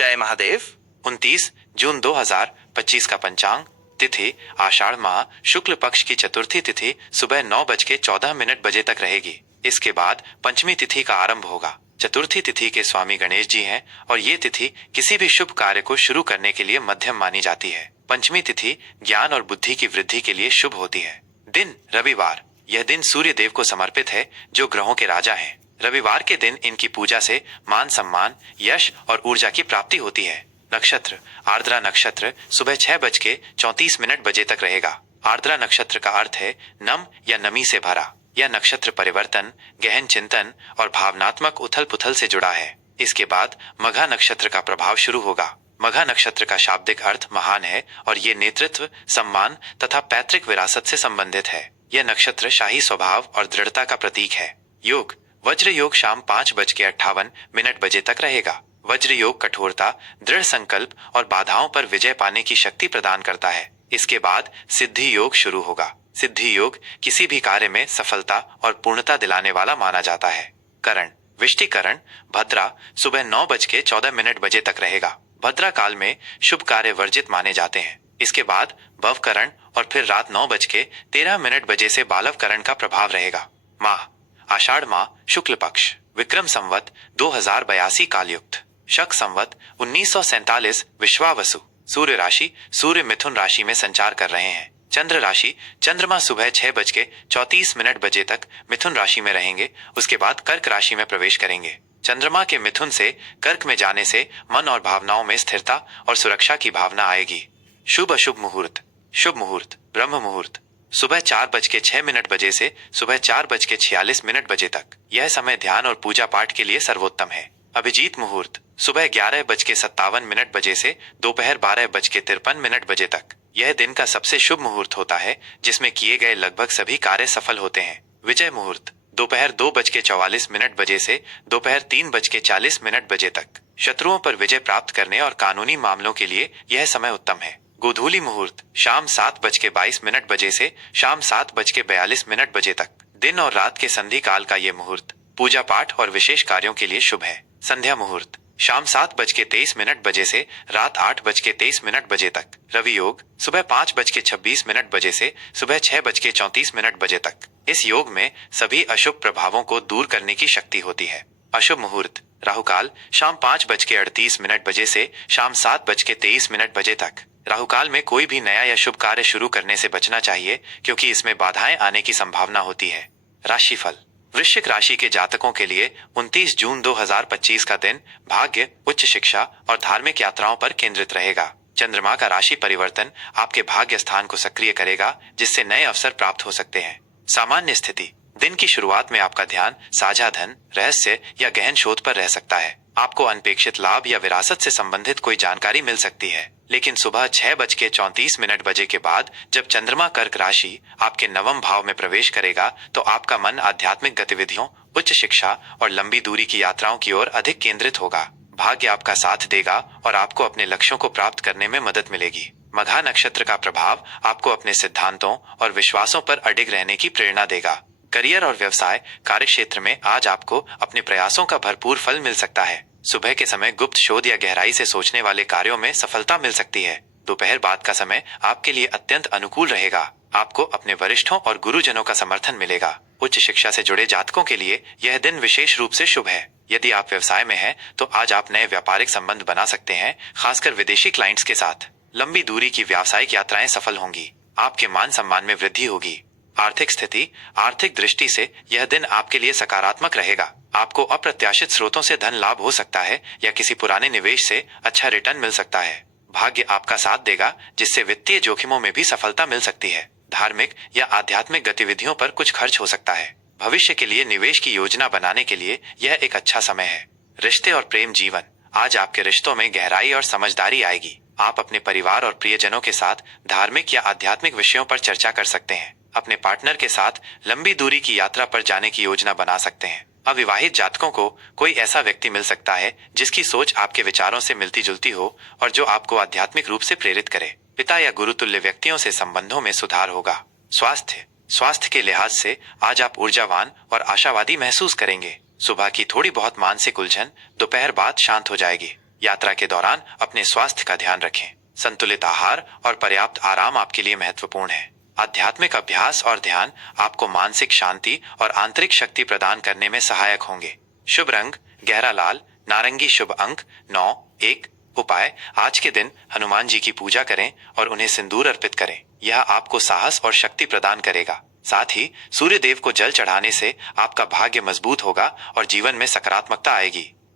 जय महादेव। 29 जून 2025 का पंचांग। तिथि आषाढ़ माह शुक्ल पक्ष की चतुर्थी तिथि सुबह 9:14 तक रहेगी। इसके बाद पंचमी तिथि का आरंभ होगा। चतुर्थी तिथि के स्वामी गणेश जी हैं और ये तिथि किसी भी शुभ कार्य को शुरू करने के लिए मध्यम मानी जाती है। पंचमी तिथि ज्ञान और बुद्धि की वृद्धि के लिए शुभ होती है। दिन रविवार। यह दिन सूर्य देव को समर्पित है जो ग्रहों के राजा हैं। रविवार के दिन इनकी पूजा से मान सम्मान, यश और ऊर्जा की प्राप्ति होती है। नक्षत्र आर्द्रा नक्षत्र सुबह 6:34 तक रहेगा। आर्द्रा नक्षत्र का अर्थ है नम या नमी से भरा। यह नक्षत्र परिवर्तन, गहन चिंतन और भावनात्मक उथल पुथल से जुड़ा है। इसके बाद मघा नक्षत्र का प्रभाव शुरू होगा। मघा नक्षत्र का शाब्दिक अर्थ महान है और ये नेतृत्व, सम्मान तथा पैतृक विरासत से संबंधित है। यह नक्षत्र शाही स्वभाव और दृढ़ता का प्रतीक है। योग वज्र योग शाम 5:58 तक रहेगा। वज्र योग कठोरता, दृढ़ संकल्प और बाधाओं पर विजय पाने की शक्ति प्रदान करता है। इसके बाद सिद्धि योग शुरू होगा। सिद्धि योग किसी भी कार्य में सफलता और पूर्णता दिलाने वाला माना जाता है। करण विष्टिकरण भद्रा सुबह 9:14 तक रहेगा। भद्रा काल में शुभ कार्य वर्जित माने जाते हैं। इसके बाद भवकरण और फिर रात 9:13 से बालवकरण का प्रभाव रहेगा। माह आषाढ़ माह शुक्ल पक्ष विक्रम संवत 2082 कालयुक्त शक संवत 1947 विश्वावसु। सूर्य राशि सूर्य मिथुन राशि में संचार कर रहे हैं। चंद्र राशि चंद्रमा सुबह 6:34 तक मिथुन राशि में रहेंगे। उसके बाद कर्क राशि में प्रवेश करेंगे। चंद्रमा के मिथुन से कर्क में जाने से मन और भावनाओं में स्थिरता और सुरक्षा की भावना आएगी। शुभ अशुभ मुहूर्त। शुभ मुहूर्त ब्रह्म मुहूर्त सुबह 4:06 से सुबह 4:46 तक। यह समय ध्यान और पूजा पाठ के लिए सर्वोत्तम है। अभिजीत मुहूर्त सुबह 11:57 से दोपहर 12:53 तक। यह दिन का सबसे शुभ मुहूर्त होता है जिसमें किए गए लगभग सभी कार्य सफल होते हैं। विजय मुहूर्त दोपहर 2:44 से दोपहर 3:40 तक। शत्रुओं पर विजय प्राप्त करने और कानूनी मामलों के लिए यह समय उत्तम है। गोधूली मुहूर्त शाम 7:22 से शाम 7:42 तक। दिन और रात के संधि काल का ये मुहूर्त पूजा पाठ और विशेष कार्यों के लिए शुभ है। संध्या मुहूर्त शाम 7:23 से रात 8:23 तक। रवि योग सुबह 5:26 से सुबह 6:34 तक। इस योग में सभी अशुभ प्रभावों को दूर करने की शक्ति होती है। अशुभ मुहूर्त राहुकाल शाम 5:38 से शाम 7:23 तक। राहुकाल में कोई भी नया या शुभ कार्य शुरू करने से बचना चाहिए क्योंकि इसमें बाधाएं आने की संभावना होती है। राशिफल वृश्चिक राशि के जातकों के लिए 29 जून 2025 का दिन भाग्य, उच्च शिक्षा और धार्मिक यात्राओं पर केंद्रित रहेगा। चंद्रमा का राशि परिवर्तन आपके भाग्य स्थान को सक्रिय करेगा जिससे नए अवसर प्राप्त हो सकते हैं। सामान्य स्थिति दिन की शुरुआत में आपका ध्यान साझा धन, रहस्य या गहन शोध पर रह सकता है। आपको अनपेक्षित लाभ या विरासत से संबंधित कोई जानकारी मिल सकती है। लेकिन सुबह 6:34 के बाद जब चंद्रमा कर्क राशि आपके नवम भाव में प्रवेश करेगा तो आपका मन आध्यात्मिक गतिविधियों, उच्च शिक्षा और लंबी दूरी की यात्राओं की ओर अधिक केंद्रित होगा। भाग्य आपका साथ देगा और आपको अपने लक्ष्यों को प्राप्त करने में मदद मिलेगी। मघा नक्षत्र का प्रभाव आपको अपने सिद्धांतों और विश्वासों पर अडिग रहने की प्रेरणा देगा। करियर और व्यवसाय कार्य क्षेत्र में आज आपको अपने प्रयासों का भरपूर फल मिल सकता है। सुबह के समय गुप्त शोध या गहराई से सोचने वाले कार्यों में सफलता मिल सकती है। दोपहर बाद का समय आपके लिए अत्यंत अनुकूल रहेगा। आपको अपने वरिष्ठों और गुरुजनों का समर्थन मिलेगा। उच्च शिक्षा से जुड़े जातकों के लिए यह दिन विशेष रूप से शुभ है। यदि आप व्यवसाय में हैं, तो आज आप नए व्यापारिक संबंध बना सकते हैं, खासकर विदेशी क्लाइंट्स के साथ। लंबी दूरी की व्यावसायिक यात्राएं सफल होंगी। आपके मान सम्मान में वृद्धि होगी। आर्थिक स्थिति आर्थिक दृष्टि से यह दिन आपके लिए सकारात्मक रहेगा। आपको अप्रत्याशित स्रोतों से धन लाभ हो सकता है या किसी पुराने निवेश से अच्छा रिटर्न मिल सकता है। भाग्य आपका साथ देगा जिससे वित्तीय जोखिमों में भी सफलता मिल सकती है। धार्मिक या आध्यात्मिक गतिविधियों पर कुछ खर्च हो सकता है। भविष्य के लिए निवेश की योजना बनाने के लिए यह एक अच्छा समय है। रिश्ते और प्रेम जीवन आज आपके रिश्तों में गहराई और समझदारी आएगी। आप अपने परिवार और प्रियजनों के साथ धार्मिक या आध्यात्मिक विषयों पर चर्चा कर सकते हैं। अपने पार्टनर के साथ लंबी दूरी की यात्रा पर जाने की योजना बना सकते हैं। अविवाहित जातकों को कोई ऐसा व्यक्ति मिल सकता है जिसकी सोच आपके विचारों से मिलती जुलती हो और जो आपको आध्यात्मिक रूप से प्रेरित करे। पिता या गुरुतुल्य व्यक्तियों से संबंधों में सुधार होगा। स्वास्थ्य के लिहाज से आज आप ऊर्जावान और आशावादी महसूस करेंगे। सुबह की थोड़ी बहुत मानसिक उलझन दोपहर बाद शांत हो जाएगी। यात्रा के दौरान अपने स्वास्थ्य का ध्यान रखें। संतुलित आहार और पर्याप्त आराम आपके लिए महत्वपूर्ण है। आध्यात्मिक अभ्यास और ध्यान आपको मानसिक शांति और आंतरिक शक्ति प्रदान करने में सहायक होंगे। शुभ रंग गहरा लाल नारंगी। शुभ अंक 9, 1। उपाय आज के दिन हनुमान जी की पूजा करें और उन्हें सिंदूर अर्पित करें। यह आपको साहस और शक्ति प्रदान करेगा। साथ ही सूर्य देव को जल चढ़ाने से आपका भाग्य मजबूत होगा और जीवन में सकारात्मकता आएगी।